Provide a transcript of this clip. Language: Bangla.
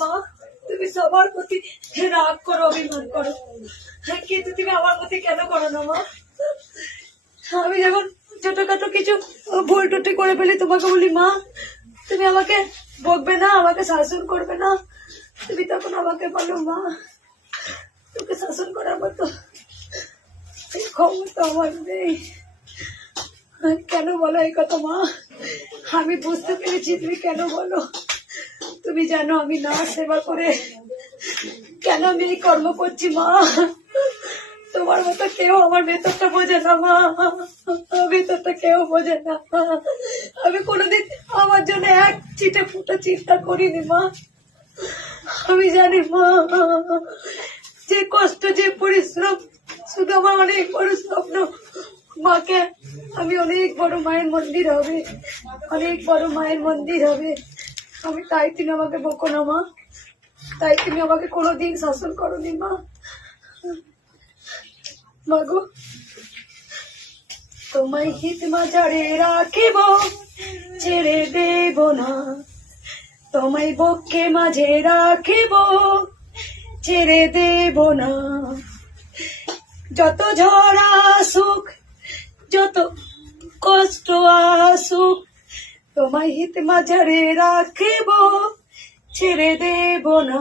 মা তুমি সবার প্রতি রাগ করো, অভিমান করো, কিন্তু তুমি আমার প্রতি কেন করো না মা? আমি যখন ছোটখাটো কিছু ভুল টুটি করে ফেলি তোমাকে বলি মা তুমি আমাকে বকবে না, আমাকে শাসন করবে না, তুমি তখন আমাকে বলো মা তোকে শাসন করার মতো ক্ষমতা আমার নেই। কেন বলো এই কথা মা? আমি বুঝতে পেরেছি তুমি কেন বলো। তুমি জানো আমি না সেবা করে কেন আমি এই কর্ম করছি মা। তোমার মতো কেউ আমার ভেতরটা বোঝে না মা, ভেতরটা কেউ বোঝে না। আমি কোনোদিন আমার জন্য এক চিটে ফুটা চিন্তা করিনি মা। আমি জানি মা যে কষ্ট যে পরিশ্রম, শুধু আমার অনেক বড় স্বপ্ন মাকে আমি অনেক বড় মায়ের মন্দির হবে, অনেক বড় মায়ের মন্দির হবে। আমি তাই তুমি আমাকে বকো না মা, তাই তুমি আমাকে কোনোদিন শাসন করোনি মা। মাগো তোমায় হিত মাঝারে রাখিব, ছেড়ে দেব না, তোমায় বক্ষে মাঝে রাখিব, ছেড়ে দেব না। যত ঝড় আসুক, যত কষ্ট আসুক, তোমায় হিত মাঝারে রাখিব, ছেড়ে দেব না।